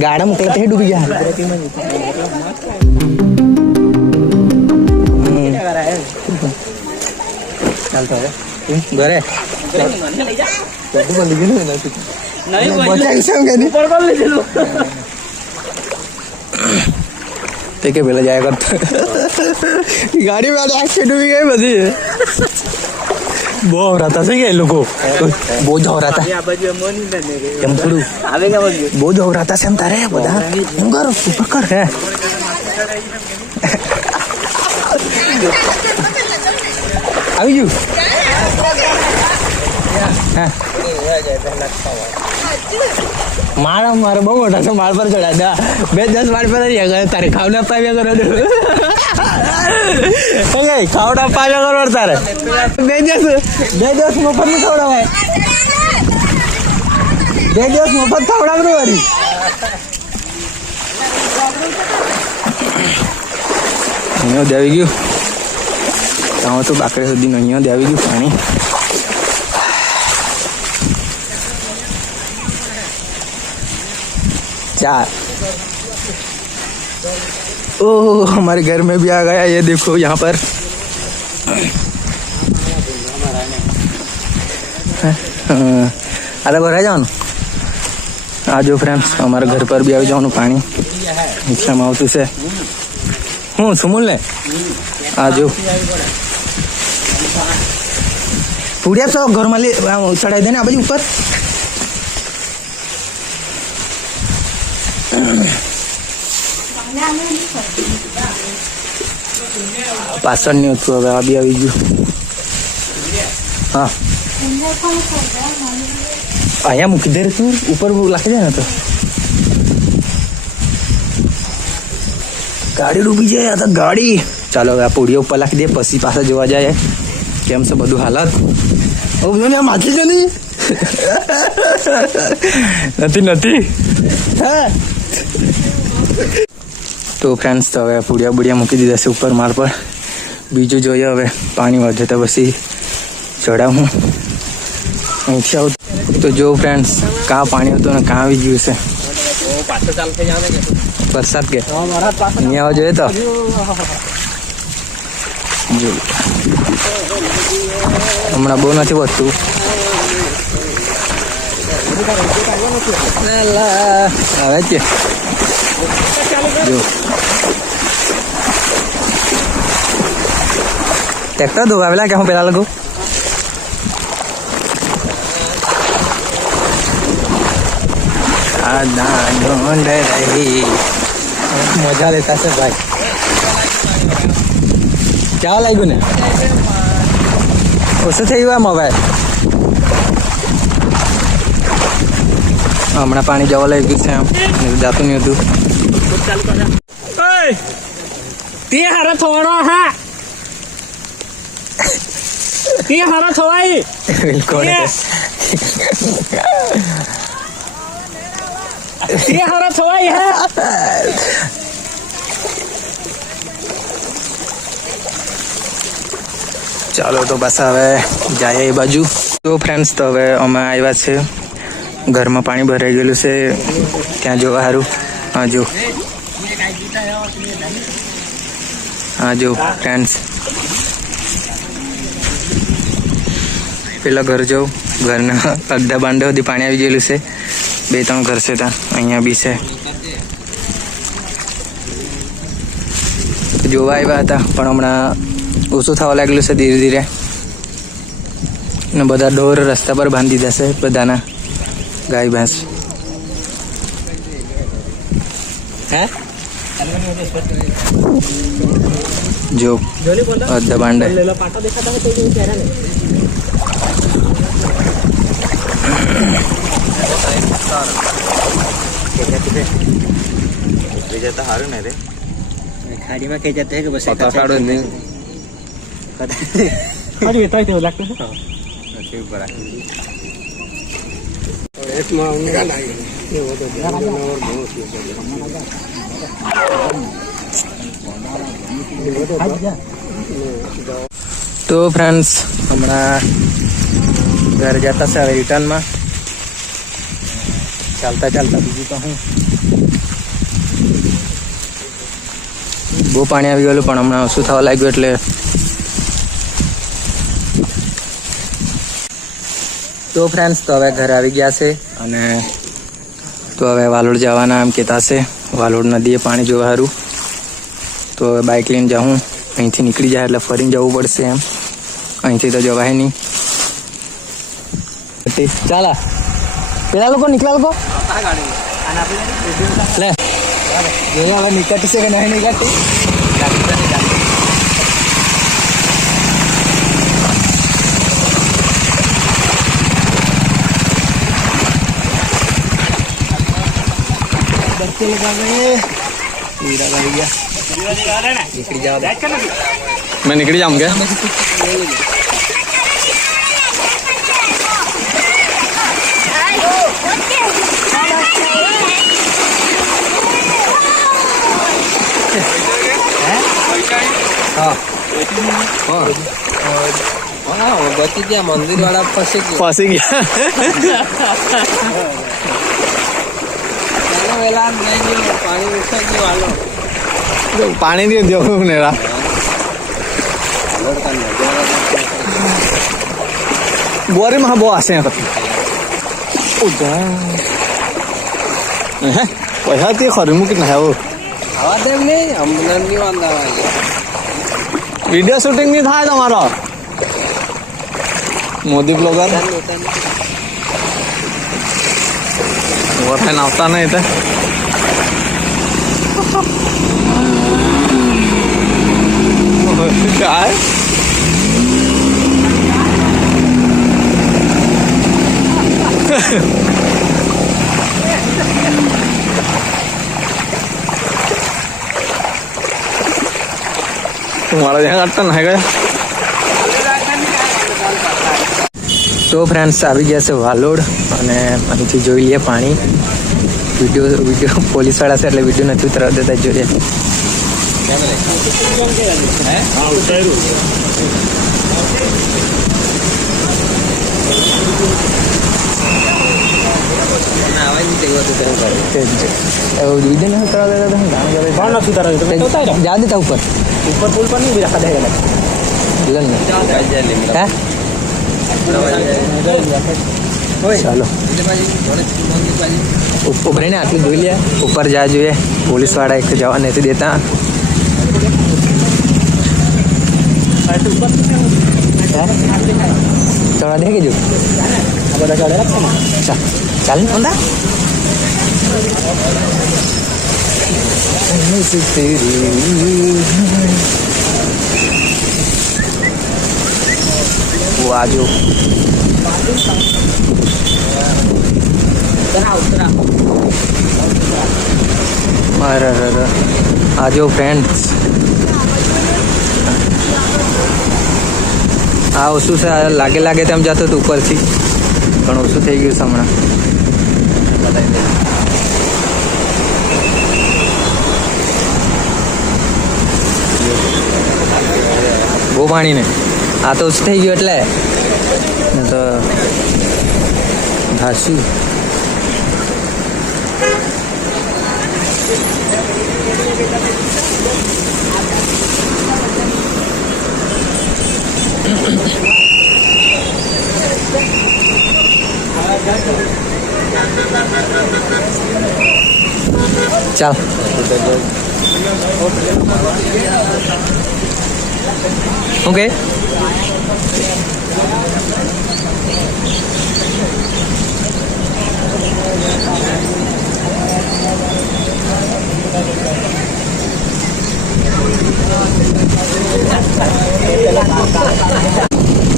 गाड़ा मुकला ते डूबी गया चलता है घरे के पहले जाया करता गाड़ी में एक्सीडेंट हुई गई बधी बहुत हो रहा था सही लोगो बहुत हो रहा था एम थोड़ू बहुत हो रहा था सेम तारे बधा एम कर ऊपर कर है આવી ગયું મારા મારે બહુ મોટા છે માળ પર ચડ્યા હતા 10 માળ પર તારે ખાવડા પાવ્યા કરો ઓકે ખાવડા પાવ્યા કરો તારે 2 દિવસ મફત નહીં ખવડાવાય 2 દિવસ મફત ખવડાવવું વળી અહીંયા દેવી ગયું તો બાકડે સુધી અહીંયા દેવી ગયું પાણી चार ओह हमारे घर में भी आ गया ये देखो यहाँ पर अरे भरा जाओ आ जाओ फ्रेंड्स हमारे घर पर भी आ जाओ पानी रिक्शा में आवतु से हूँ सुमुल ने आ जाओ पूड़िया सब घर में ले चढ़ाई देने आ बाजू ऊपर पासन नहीं होता है अभी अभी जो हाँ आया मुख देर तू ऊपर वो लाके जाए ना तो गाड़ी डूबी जाए या तो गाड़ी चलो आ पूड़ी ऊपर लाके दे पसी पासा जोवा जाए केम से बधु हालत ओ ने माथी जनी नती नती हां तो फ्रेंड्स तो હવે પૂડિયા બુડિયા મૂકી દીધા છે ઉપર માળ પર બીજું જોઈએ હવે પાણી વધે તો પછી ચડાવું અહીંથી આવું તો જો ફ્રેન્ડ્સ કાં પાણી હતું ને કાં આવી ગયું છે વરસાદ કે અહીંયા આવવા જોઈએ તો હમણાં બહુ નથી વધતું આવે છે जो ट्रैक्टर धोगा बेला क्या हूँ पेला लगो ढूंढ रही मजा लेता से भाई क्या लागू ने उससे थे हुआ मोबाइल हमारा पानी जवा लगी से हम जातु नहीं होतु તે હારા થવાનો હા તે હારા થવાય બિલકુલ તે હારા થવાય હા ચાલો તો બસ હવે જાય એ બાજુ તો ફ્રેન્ડ્સ તો હવે અમે આવ્યા છે ઘરમાં પાણી ભરાઈ ગયેલું છે ત્યાં જોવા સારું હા જો हाँ जो फ्रेंड्स पेला घर जाओ घर अड्डा बांधे होती पानी आई गयेलू से 2-3 घर से अँ भी से जोवा आव्या हता पण हमणां ओछुं थवा लागेलुं छे धीरे धीरे ने बधा ढोर रस्ता पर बांधी दीधा छे बधाना गाय भैंस है जो दबांड खाड़ी में कह जाते हैं कि बस काटाड़ो नहीं खाड़ी में तो लगता है अच्छे ऊपर एक मां उनका नहीं ये वो तो और बहुत तो फ्रेंड्स हमारा घर जाता से रिटर्न में ચાલતા ચાલતા બીજું તો હું બહુ પાણી આવી ગયેલું પણ હમણાં ઓછું થવા લાગ્યું એટલે તો ફ્રેન્ડ્સ તો હવે ઘરે આવી ગયા છે અને તો હવે વાલોડ જવાના એમ કહેતા છે વાલોડ નદીએ પાણી જોવા સારું તો હવે બાઇક લઈને જાઉં અહીંથી નીકળી જાય એટલે ફરીને જવું પડશે એમ અહીંથી તો જવાય નહીં ચાલા પેલા લોકો નીકળ્યા લોકો લે જોઈએ હવે નીકળતી છે કે નહીં નીકળતી मैं निकल जाऊंगा बची गया मंदिर वाला फंसी गया पानी नहीं दियो मेरा बोरे में बो आसे पैसा तो खरी मुझे कितना है वो वीडियो शूटिंग नहीं था तुम्हारा मोदी ब्लॉगर वो है नाता नहीं था क्या है तुम्हारा यहाँ काटता ना है क्या तो फ्रेंड्स આવી ગયા છે વાલોડ અને અહીંથી જોઈ લઈએ પાણી વિડીયો પોલીસવાળા છે એટલે વિડીયો નથી ઉતરવા દેતા જોઈએ विडियो नहीं उतरा देता जा देता ऊपर पुल पर नहीं भी रखा जाएगा ચાલો ઉપર ને આટલું જોઈ લે ઉપર જા જોઈએ પોલીસ વાળા એક જવા નથી દેતા ચડા દે કે જો ચાલ ને અંદા वो आजो आजो फ्रेंड्स आ ओसु से लागे लागे तेम जातो तो ऊपर थी पण ओसु થઈ ગયું છે હમણાં બહુ પાણી ને આ તો ઓછું થઈ ગયું એટલે તો ઘાસી ચાલ ઓકે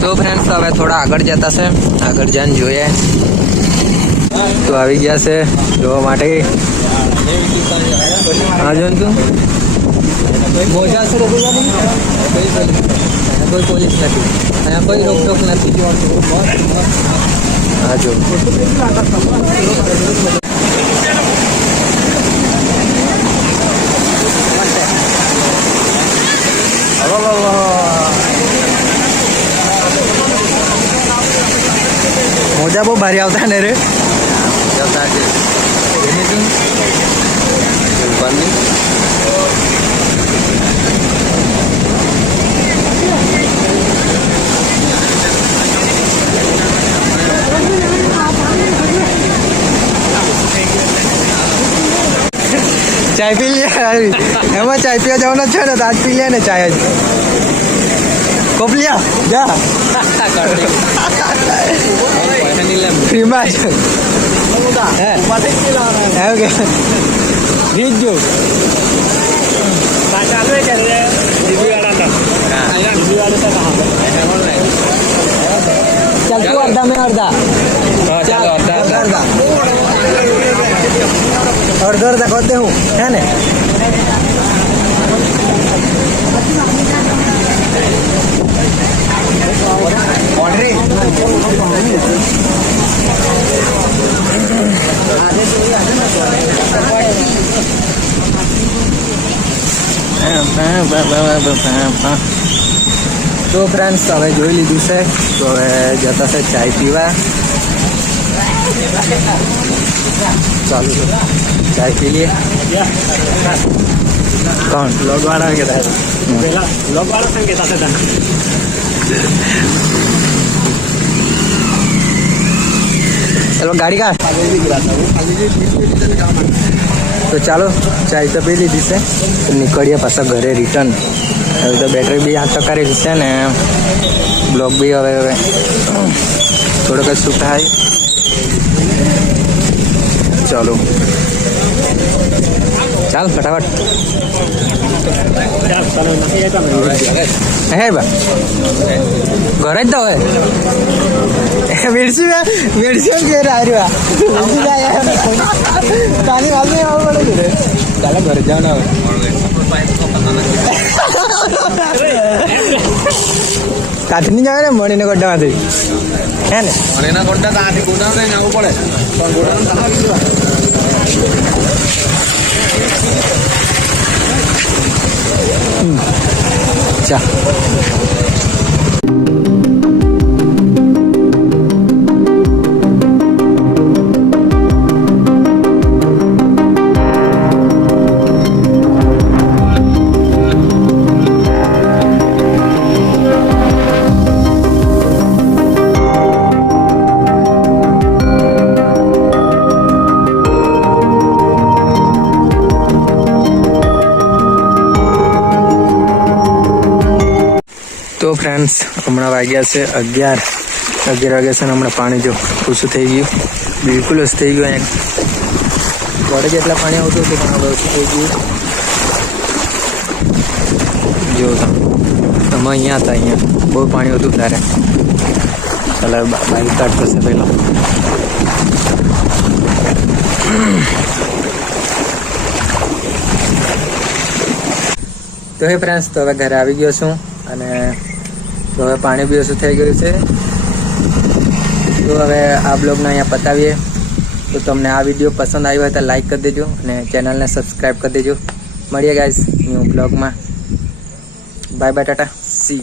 तो फ्रेंड्स હવે થોડા આગળ જતા છે આગળ જઈને જોઈએ તો આવી ગયા છે જોવા માટે આ જો તું મોજા છે કોઈ પોલીસ નથી અહીંયા કોઈ રોકટોક નથી આ જો મોજા બહુ ભારી આવતા ને રે ચાય પી લે એમાં ચાય પીવા જવાનો છે ને તો આજ પી લે ને ચાય જ કોપલિયા જા ફ્રીમાં જ કે રીત જો चल तू अर्धा मैं अर्धा चलो अर्धा करते हूँ है ने तो फ्रेंड्स હવે જોઈ લીધું છે તો હવે જતા છે ચાય પીવા ચાલુ ચાય પી લઈએ કોણ લોગ વાળા કે પેલા લોગ વાળા સંગે સાથે ચલો ગાડી કા તો ચાલો ચાય તો પી લીધી છે તો નીકળીએ પાછા ઘરે રિટર્ન હવે તો બેટરી બી 8% છે ને બ્લોક બી હવે થોડોક જ શું થાય ચાલો ચાલ ફટાફટ હે બા ઘરે જ તો હવે મેળસી કે આવ્યું તાની વાત નહીં આવવા પડે છે ચાલે ઘરે જાવ ને હવે કાઠની જાવે ને મણીને ગોડામાંથી હે ને મણીના ગોડા તો આથી ગોડાઉન લઈને આવવું પડે પણ ગોડાઉન ચા તો ફ્રેન્ડ્સ હમણાં વાગ્યા છે 11 વાગ્યા છે ને હમણાં પાણી જો ઓછું થઈ ગયું બિલકુલ ઓછું થઈ ગયું અહીંયા વડે જેટલા પાણી આવતું હતું પણ હવે ઓછું થઈ ગયું જો તમે અહીંયા હતા અહીંયા બહુ પાણી હતું ત્યારે ચાલો બાઈક કાઢતો છે પહેલાં તો હે ફ્રેન્ડ્સ તો હવે ઘરે આવી ગયો છું અને તો હવે પાણી બી ઓછું થઈ ગયું છે તો હવે આ બ્લોગને અહીંયા પતાવીએ તો તમને આ વિડીયો પસંદ આવ્યો હોય તો લાઈક કરી દેજો અને ચેનલને સબસ્ક્રાઈબ કરી દેજો મળીએ ગાઈઝ ન્યૂ બ્લોગમાં બાય બાય ટાટા સી